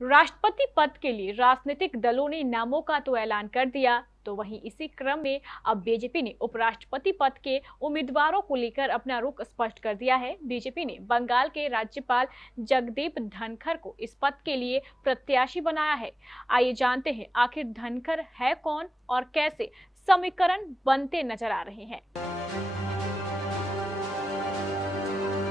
राष्ट्रपति पद के लिए राजनीतिक दलों ने नामों का तो ऐलान कर दिया, तो वहीं इसी क्रम में अब बीजेपी ने उपराष्ट्रपति पद के उम्मीदवारों को लेकर अपना रुख स्पष्ट कर दिया है। बीजेपी ने बंगाल के राज्यपाल जगदीप धनखड़ को इस पद के लिए प्रत्याशी बनाया है। आइए जानते हैं आखिर धनखड़ है कौन और कैसे समीकरण बनते नजर आ रहे हैं।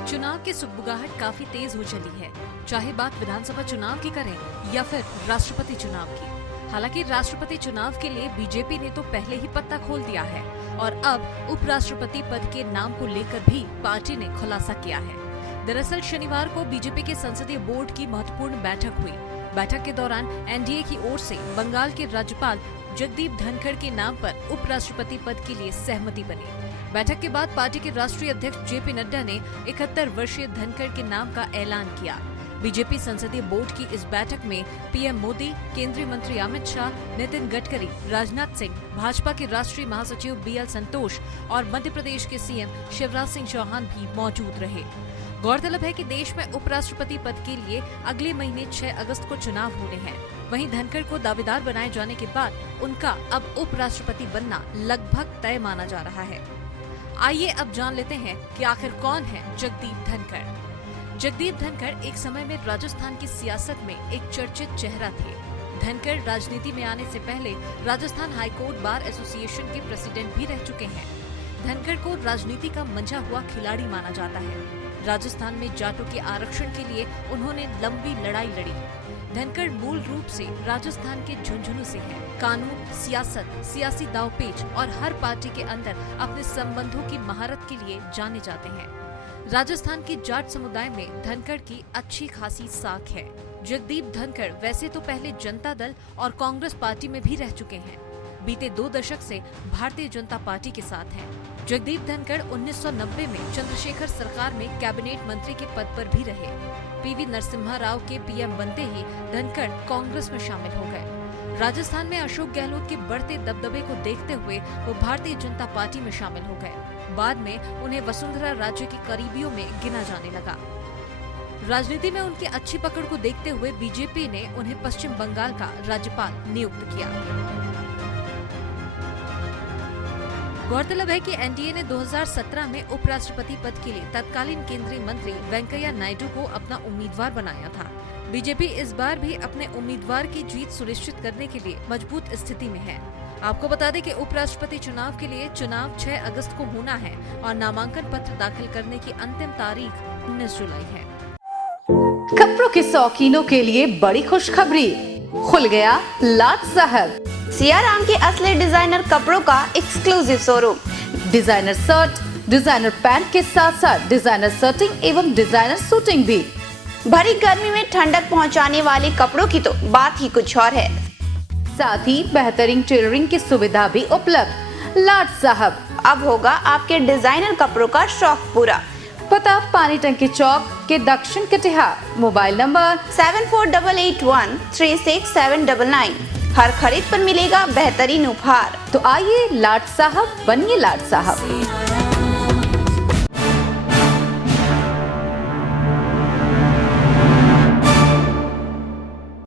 चुनाव की सुगबुगाहट काफी तेज हो चली है, चाहे बात विधानसभा चुनाव की करें या फिर राष्ट्रपति चुनाव की। हालांकि राष्ट्रपति चुनाव के लिए बीजेपी ने तो पहले ही पत्ता खोल दिया है और अब उपराष्ट्रपति पद के नाम को लेकर भी पार्टी ने खुलासा किया है। दरअसल शनिवार को बीजेपी के संसदीय बोर्ड की महत्वपूर्ण बैठक हुई। बैठक के दौरान एनडीए की ओर से बंगाल के राज्यपाल जगदीप धनखड़ के नाम पर उपराष्ट्रपति पद के लिए सहमति बनी। बैठक के बाद पार्टी के राष्ट्रीय अध्यक्ष जेपी नड्डा ने 71 वर्षीय धनखड़ के नाम का ऐलान किया। बीजेपी संसदीय बोर्ड की इस बैठक में पीएम मोदी, केंद्रीय मंत्री अमित शाह, नितिन गडकरी, राजनाथ सिंह, भाजपा के राष्ट्रीय महासचिव बीएल संतोष और मध्य प्रदेश के सीएम शिवराज सिंह चौहान भी मौजूद रहे। गौरतलब है कि देश में उपराष्ट्रपति पद के लिए अगले महीने 6 अगस्त को चुनाव होने हैं। वहीं धनखड़ को दावेदार बनाए जाने के बाद उनका अब उपराष्ट्रपति बनना लगभग तय माना जा रहा है। आइए अब जान लेते हैं कि आखिर कौन है जगदीप धनखड़। जगदीप धनखड़ एक समय में राजस्थान की सियासत में एक चर्चित चेहरा थे। धनखड़ राजनीति में आने से पहले राजस्थान हाईकोर्ट बार एसोसिएशन के प्रेसिडेंट भी रह चुके हैं। धनखड़ को राजनीति का मंझा हुआ खिलाड़ी माना जाता है। राजस्थान में जाटों के आरक्षण के लिए उन्होंने लंबी लड़ाई लड़ी। धनखड़ मूल रूप से राजस्थान के झुंझुनू से हैं। कानून, सियासत, सियासी दांवपेच और हर पार्टी के अंदर अपने संबंधों की महारत के लिए जाने जाते हैं। राजस्थान की जाट समुदाय में धनखड़ की अच्छी खासी साख है। जगदीप धनखड़ वैसे तो पहले जनता दल और कांग्रेस पार्टी में भी रह चुके हैं। बीते 2 दशक से भारतीय जनता पार्टी के साथ हैं। जगदीप धनखड़ 1990 में चंद्रशेखर सरकार में कैबिनेट मंत्री के पद पर भी रहे। पीवी नरसिम्हा राव के पीएम बनते ही धनखड़ कांग्रेस में शामिल हो गए। राजस्थान में अशोक गहलोत के बढ़ते दबदबे को देखते हुए वो भारतीय जनता पार्टी में शामिल हो गए। बाद में उन्हें वसुंधरा राज्य की करीबियों में गिना जाने लगा। राजनीति में उनकी अच्छी पकड़ को देखते हुए बीजेपी ने उन्हें पश्चिम बंगाल का राज्यपाल नियुक्त किया। गौरतलब है कि एनडीए ने 2017 में उपराष्ट्रपति पद के लिए तत्कालीन केंद्रीय मंत्री वेंकैया नायडू को अपना उम्मीदवार बनाया था। बीजेपी इस बार भी अपने उम्मीदवार की जीत सुनिश्चित करने के लिए मजबूत स्थिति में है। आपको बता दें कि उपराष्ट्रपति चुनाव के लिए चुनाव 6 अगस्त को होना है और नामांकन पत्र दाखिल करने की अंतिम तारीख 19 जुलाई है। कपड़ों के शौकीनों के लिए बड़ी खुशखबरी, खुल गया लाट साहब सियाराम के असली डिजाइनर कपड़ों का exclusive showroom. Designer shirt, designer pant के साथ साथ डिजाइनर शर्टिंग एवं डिजाइनर सूटिंग भी। भरी गर्मी में ठंडक पहुंचाने वाले कपड़ों की तो बात ही कुछ और है। साथ ही बेहतरीन टेलरिंग की सुविधा भी उपलब्ध। लाट साहब अब होगा आपके डिजाइनर कपड़ों का शौक पूरा। पता पानी टंकी चौक के दक्षिण कटिहार। Mobile number 7488136799। हर खरीद पर मिलेगा बेहतरीन उपहार। तो आइए लाट साहब बनिए लाट साहब।